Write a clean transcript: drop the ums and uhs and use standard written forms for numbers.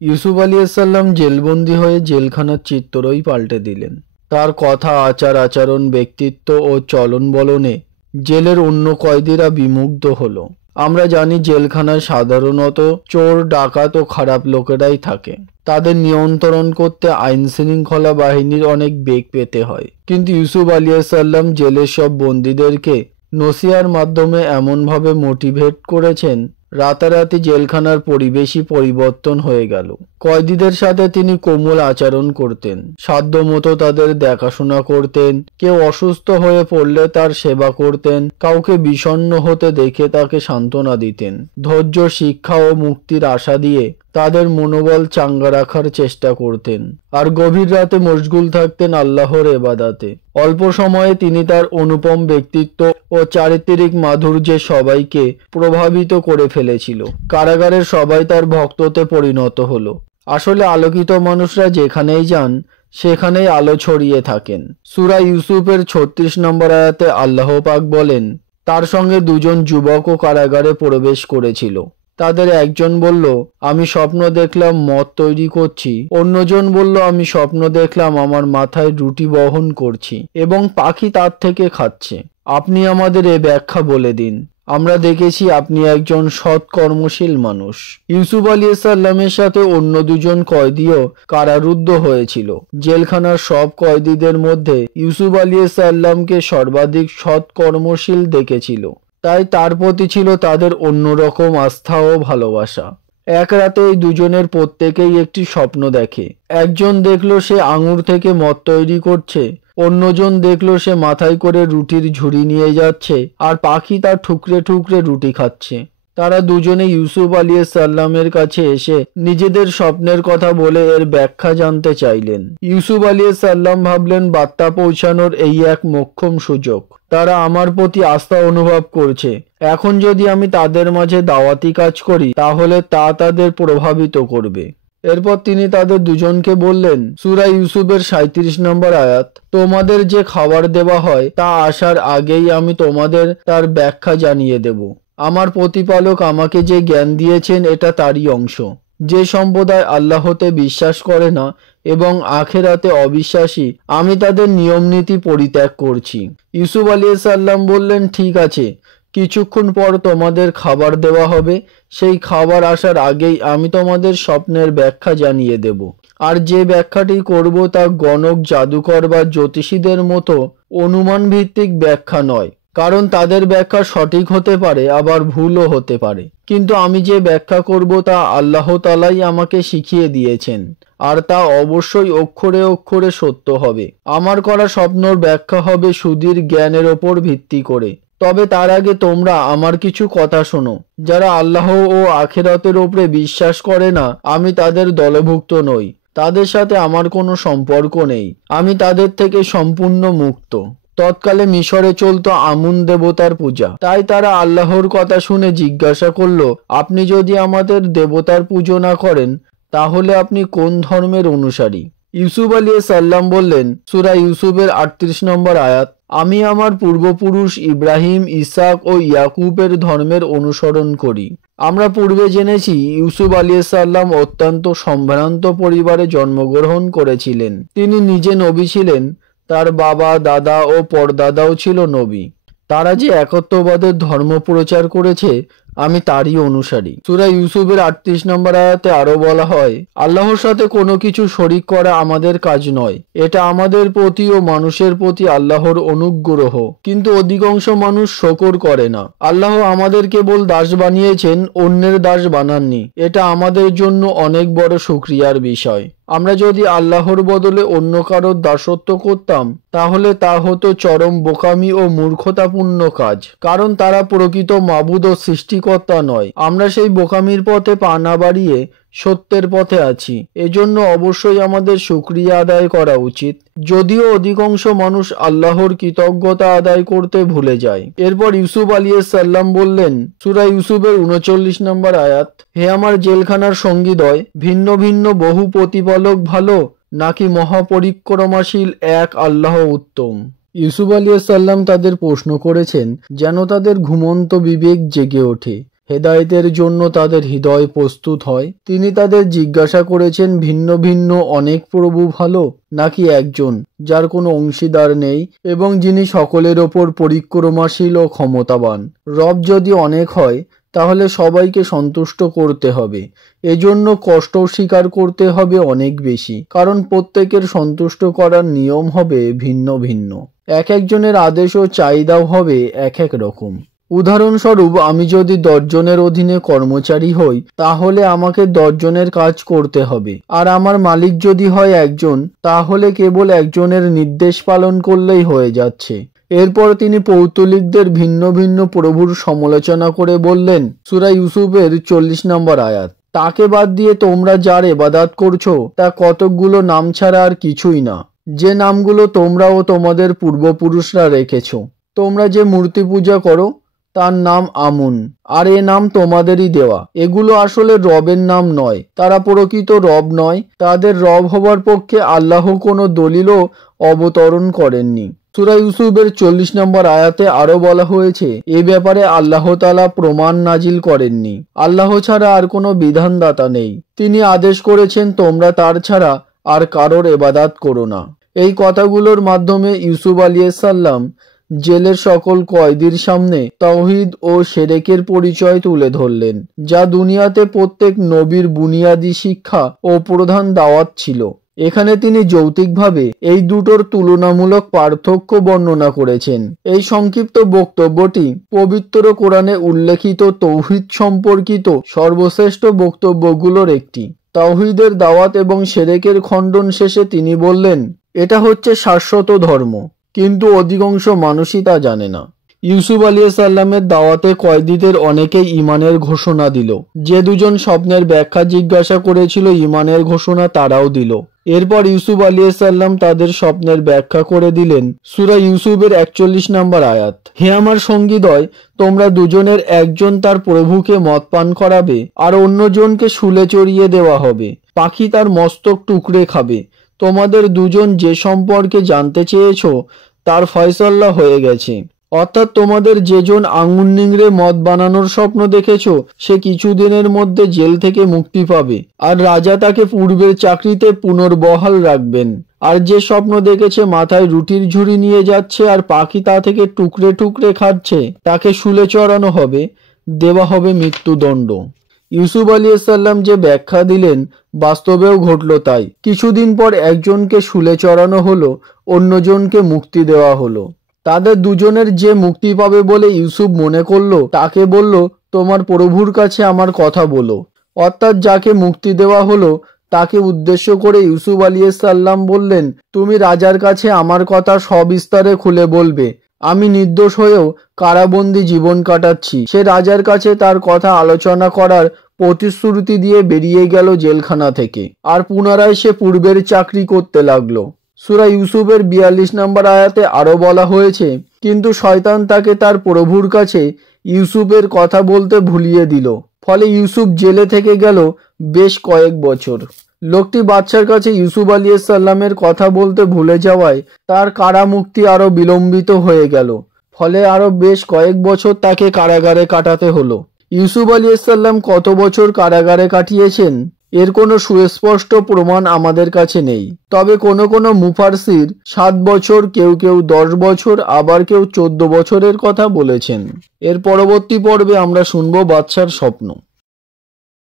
ইউসুফ আলাইহিসসালাম জেলবন্দি হয়ে জেলখানার চিত্রই পাল্টে দিলেন। তার কথা, আচার আচরণ, ব্যক্তিত্ব ও চলন বলনে জেলের অন্য কয়েদিরা বিমুগ্ধ হলো। আমরা জানি জেলখানায় সাধারণত চোর, ডাকাত ও খারাপ লোকেরাই থাকে। তাদের নিয়ন্ত্রণ করতে আইন শৃঙ্খলা বাহিনীর অনেক বেগ পেতে হয়। কিন্তু ইউসুফ আলাইহিসসালাম জেলের সব বন্দীদেরকে নসিহার মাধ্যমে এমনভাবে মোটিভেট করেছেন, রাতারাতি জেলখানার পরিবেশই পরিবর্তন হয়ে গেল। কয়েদিদের সাথে তিনি কোমল আচরণ করতেন, সাধ্যমতো তাদের দেখাশোনা করতেন। কেউ অসুস্থ হয়ে পড়লে তার সেবা করতেন, কাউকে বিষণ্ণ হতে দেখে তাকে সান্ত্বনা দিতেন। ধৈর্য, শিক্ষা ও মুক্তির আশা দিয়ে তাদের মনোবল চাঙ্গা রাখার চেষ্টা করতেন। আর গভীর রাতে মশগুল থাকতেন আল্লাহর ইবাদতে। অল্প সময়ে তিনি তার অনুপম ব্যক্তিত্ব ও চারিত্রিক মাধুর্যে সবাইকে প্রভাবিত করে ফেলেছিল। কারাগারের সবাই তার ভক্ততে পরিণত হলো। আসলে আলোকিত মানুষরা যেখানেই যান সেখানেই আলো ছড়িয়ে থাকেন। সূরা ইউসুফের ৩৬ নম্বর আয়াতে আল্লাহ পাক বলেন, তার সঙ্গে দুজন যুবকও কারাগারে প্রবেশ করেছিল। তাদের একজন বলল, আমি স্বপ্ন দেখলাম মদ তৈরি করছি। অন্যজন বলল, আমি স্বপ্ন দেখলাম আমার মাথায় রুটি বহন করছি এবং পাখি তার থেকে খাচ্ছে। আপনি আমাদের এ ব্যাখ্যা বলে দিন। আমরা দেখেছি আপনি একজন সৎ কর্মশীল মানুষ। ইউসুফ আলাইহিসসালামের সাথে অন্য দুজন কয়েদিও কারারুদ্ধ হয়েছিল। জেলখানার সব কয়েদিদের মধ্যে ইউসুফ আলাইহিসসালামকে সর্বাধিক সৎ কর্মশীল দেখেছিল। তাই তার প্রতি ছিল তাদের অন্যরকম আস্থা ও ভালোবাসা। এক রাতে এই দুজনের প্রত্যেকেই একটি স্বপ্ন দেখে। একজন দেখল সে আঙুর থেকে মদ তৈরি করছে, অন্যজন দেখল সে মাথায় করে রুটির ঝুড়ি নিয়ে যাচ্ছে আর পাখি তার ঠুকরে ঠুকরে রুটি খাচ্ছে। তারা দুজনে ইউসুফ আলাইহিসসালামের কাছে এসে নিজেদের স্বপ্নের কথা বলে এর ব্যাখ্যা জানতে চাইলেন। ইউসুফ আলাইহিসসালাম ভাবলেন, বার্তা পৌঁছানোর এই এক মোক্ষম সুযোগ। তারা আমার প্রতি আস্থা অনুভব করছে। এখন যদি আমি তাদের মাঝে দাওয়াতি কাজ করি তাহলে তা তাদের প্রভাবিত করবে। এরপর তিনি তাদের দুজনকে বললেন, সূরা ইউসুফের ৩৭ নম্বর আয়াত, তোমাদের যে খাবার দেওয়া হয় তা আসার আগেই আমি তোমাদের তার ব্যাখ্যা জানিয়ে দেব। আমার প্রতিপালক আমাকে যে জ্ঞান দিয়েছেন এটা তারই অংশ। যে সম্প্রদায় আল্লাহতে বিশ্বাস করে না এবং আখেরাতে অবিশ্বাসী, আমি তাদের নিয়মনীতি পরিত্যাগ করছি। ইউসুফ আলাইহিসসালাম বললেন, ঠিক আছে, কিছুক্ষণ পর তোমাদের খাবার দেওয়া হবে। সেই খাবার আসার আগেই আমি তোমাদের স্বপ্নের ব্যাখ্যা জানিয়ে দেব। আর যে ব্যাখ্যাটি করব তা গণক, জাদুকর বা জ্যোতিষীদের মতো অনুমান ভিত্তিক ব্যাখ্যা নয়, কারণ তাদের ব্যাখ্যা সঠিক হতে পারে আবার ভুলও হতে পারে। কিন্তু আমি যে ব্যাখ্যা করব তা আল্লাহ তাআলাই আমাকে শিখিয়ে দিয়েছেন, আর তা অবশ্যই অক্ষরে অক্ষরে সত্য হবে। আমার করা স্বপ্নর ব্যাখ্যা হবে সুদীর জ্ঞানের ওপর ভিত্তি করে। তবে তার আগে তোমরা আমার কিছু কথা শোনো। যারা আল্লাহ ও আখিরাতের উপরে বিশ্বাস করে না, আমি তাদের দলভুক্ত নই। তাদের সাথে আমার কোনো সম্পর্ক নেই। আমি তাদের থেকে সম্পূর্ণ মুক্ত। তৎকালে মিশরে চলত আমুন দেবতার পূজা। তাই তারা আল্লাহর কথা শুনে জিজ্ঞাসা করল, আপনি যদি আমাদের দেবতার পুজো না করেন তাহলে আপনি কোন ধর্মের অনুসারী? ইউসুফ আলাইহিসসালাম বললেন, সূরা ইউসুফের ৩৮ নম্বর আয়াত, আমি আমার পূর্বপুরুষ ইব্রাহিম, ইসহাক ও ইয়াকুবের ধর্মের অনুসরণ করি। আমরা পূর্বে জেনেছি ইউসুফ আলাইহিসসালাম অত্যন্ত সম্ভ্রান্ত পরিবারে জন্মগ্রহণ করেছিলেন। তিনি নিজে নবী ছিলেন, তার বাবা, দাদা ও পরদাদাও ছিল নবী। তারা যে একত্ববাদের ধর্ম প্রচার করেছে আমি তারই অনুসারী। সূরা ইউসুফের ৩৮ নম্বর আয়াতে আরো বলা হয়, আল্লাহর সাথে কোনো কিছু শরিক করা আমাদের কাজ নয়। এটা আমাদের প্রতি ও মানুষের প্রতি আল্লাহর অনুগ্রহ, কিন্তু অধিকাংশ মানুষ শকর করে না। আল্লাহ আমাদের কেবল দাস বানিয়েছেন, অন্যের দাস বানাননি। এটা আমাদের জন্য অনেক বড় শুকরিয়ার বিষয়। আমরা যদি আল্লাহর বদলে অন্য কারোর দাসত্ব করতাম তাহলে তা হতো চরম বোকামি ও মূর্খতাপূর্ণ কাজ, কারণ তারা প্রকৃত মাবুদ ও সৃষ্টিকর্তা নয়। আমরা সেই বোকামির পথে পা না বাড়িয়ে সত্যের পথে আছি। এজন্য অবশ্যই আমাদের শুকরিয়া আদায় করা উচিত, যদিও অধিকাংশ মানুষ আল্লাহর কৃতজ্ঞতা আদায় করতে ভুলে যায়। এরপর ইউসুফ আলাইহিসসালাম বললেন, সূরা ইউসুফের ৩৯ নম্বর আয়াত, হে আমার জেলখানার সঙ্গীদ্বয়, ভিন্ন ভিন্ন বহু প্রতিপালক ভালো নাকি মহাপরিক্রমাশীল এক আল্লাহ উত্তম? ইউসুফ আলাইহিসসালাম তাদের প্রশ্ন করেছেন যেন তাদের ঘুমন্ত বিবেক জেগে ওঠে। হেদায়েতের জন্য তাদের হৃদয় প্রস্তুত হয়। তিনি তাদের জিজ্ঞাসা করেছেন, ভিন্ন ভিন্ন অনেক প্রভু ভালো, নাকি একজন যার কোনো অংশীদার নেই এবং যিনি সকলের ওপর পরিক্রমাশীল ও ক্ষমতাবান? রব যদি অনেক হয় তাহলে সবাইকে সন্তুষ্ট করতে হবে, এজন্য কষ্ট স্বীকার করতে হবে অনেক বেশি, কারণ প্রত্যেকের সন্তুষ্ট করার নিয়ম হবে ভিন্ন ভিন্ন। এক একজনের আদেশ ও চাহিদাও হবে এক এক রকম। উদাহরণস্বরূপ, আমি যদি 10 জনের অধীনে কর্মচারী হই তাহলে আমাকে 10 জনের কাজ করতে হবে, আর আমার মালিক যদি হয় একজন তাহলে কেবল একজনের নির্দেশ পালন করলেই হয়ে যাচ্ছে। এরপর তিনি পৌত্তলিকদের ভিন্ন ভিন্ন প্রভুর সমালোচনা করে বললেন, সূরা ইউসুফের 40 নম্বর আয়াত, তাকে বাদ দিয়ে তোমরা যার ইবাদত করছো তা কতকগুলো নাম ছাড়া আর কিছুই না, যে নামগুলো তোমরা ও তোমাদের পূর্বপুরুষরা রেখেছো। তোমরা যে মূর্তি পূজা করো তার নাম আমুন, আর এ নাম তোমাদেরই দেওয়া। এগুলো আসলে রবের নাম নয়, তারা প্রকৃত রব নয়। তাদের রব হবার পক্ষে আল্লাহ কোনো দলিলও অবতরণ করেননি। সূরা ইউসুফের 40 নম্বর আয়াতে আরো বলা হয়েছে, এ ব্যাপারে আল্লাহ তাআলা প্রমাণ নাজিল করেননি। আল্লাহ ছাড়া আর কোনো বিধানদাতা নেই। তিনি আদেশ করেছেন তোমরা তার ছাড়া আর কারোর ইবাদত করো না। এই কথাগুলোর মাধ্যমে ইউসুফ আলাইহিস সালাম জেলের সকল কয়েদির সামনে তাওহীদ ও শিরকের পরিচয় তুলে ধরলেন, যা দুনিয়াতে প্রত্যেক নবীর বুনিয়াদী শিক্ষা ও প্রধান দাওয়াত ছিল। এখানে তিনি যৌক্তিকভাবে এই দুটোর তুলনামূলক পার্থক্য বর্ণনা করেছেন। এই সংক্ষিপ্ত বক্তব্যটি পবিত্র কোরআনে উল্লেখিত তাওহীদ সম্পর্কিত সর্বশ্রেষ্ঠ বক্তব্যগুলোর একটি। তাওহীদের দাওয়াত এবং শিরকের খণ্ডন শেষে তিনি বললেন, এটা হচ্ছে শাশ্বত ধর্ম, কিন্তু অধিকাংশ মানুষই তা জানে না। ইউসুফ আলাইহিস সালামের দাওয়াতে কয়েদিদের অনেকেই ঈমানের ঘোষণা দিল। যে দুজন স্বপ্নের ব্যাখ্যা জিজ্ঞাসা করেছিল ঈমানের ঘোষণা তারাও দিল। এরপর ইউসুফ আলাইহিস সালাম তাদের স্বপ্নের ব্যাখ্যা করে দিলেন। সূরা ইউসুফের 41 নম্বর আয়াত, হে আমার সঙ্গীদ্বয়, তোমরা দুজনের একজন তার প্রভুকে মদ পান করাবে আর অন্যজনকে শুলে চড়িয়ে দেওয়া হবে, পাখি তার মস্তক টুকরে খাবে। তোমাদের দুজন যে সম্পর্কে জানতে চেয়েছ তার ফয়সালা হয়ে গেছে। অর্থাৎ তোমাদের যেজন আঙ্গুর নিংড়ে মদ বানানোর স্বপ্ন দেখেছ সে কিছুদিনের মধ্যে জেল থেকে মুক্তি পাবে, আর রাজা তাকে পূর্বের চাকরিতে পুনর্বহাল রাখবেন। আর যে স্বপ্ন দেখেছে মাথায় রুটির ঝুড়ি নিয়ে যাচ্ছে আর পাখি তা থেকে টুকরে টুকরে খাচ্ছে, তাকে শুলে চড়ানো হবে, দেওয়া হবে মৃত্যুদণ্ড। ইউসুফ আলাইহিস সালাম যে ব্যাখ্যা দিলেন বাস্তবেও ঘটল তাই। কিছুদিন পর একজনকে শুলে চড়ানো হলো, অন্যজনকে মুক্তি দেওয়া হলো। তাদের দুজনের যে মুক্তি পাবে বলে ইউসুফ মনে করলো তাকে বলল, তোমার প্রভুর কাছে আমার কথা বলো। অর্থাৎ যাকে মুক্তি দেওয়া হলো তাকে উদ্দেশ্য করে ইউসুফ আলাইহিস সালাম বললেন, তুমি রাজার কাছে আমার কথা সবিস্তারে খুলে বলবে। আমি নির্দোষ হয়েও কারাবন্দী জীবন কাটাচ্ছি। সে রাজার কাছে তার কথা আলোচনা করার প্রতিশ্রুতি দিয়ে বেরিয়ে গেল জেলখানা থেকে, আর পুনরায় সে পূর্বের চাকরি করতে লাগলো। সূরা ইউসুফের 42 নম্বর আয়াতে আরো বলা হয়েছে, কিন্তু শয়তান তাকে তার প্রভুর কাছে ইউসুফের কথা বলতে ভুলিয়ে দিল, ফলে ইউসুফ জেলে থেকে গেল বেশ কয়েক বছর। লোকটি বাদশার কাছে ইউসুফ আলাইহিস সালামের কথা বলতে ভুলে যাওয়ায় তার কারামুক্তি আরো বিলম্বিত হয়ে গেল, ফলে আরো বেশ কয়েক বছর তাকে কারাগারে কাটাতে হলো। ইউসুফ আলাইহিস সালাম কত বছর কারাগারে কাটিয়েছেন এর কোনো সুস্পষ্ট প্রমাণ আমাদের কাছে নেই। তবে কোনো কোনো মুফাসসির 7 বছর, কেউ কেউ 10 বছর, আবার কেউ 14 বছরের কথা বলেছেন। এর পরবর্তী পর্বে আমরা শুনবো বাদশার স্বপ্ন।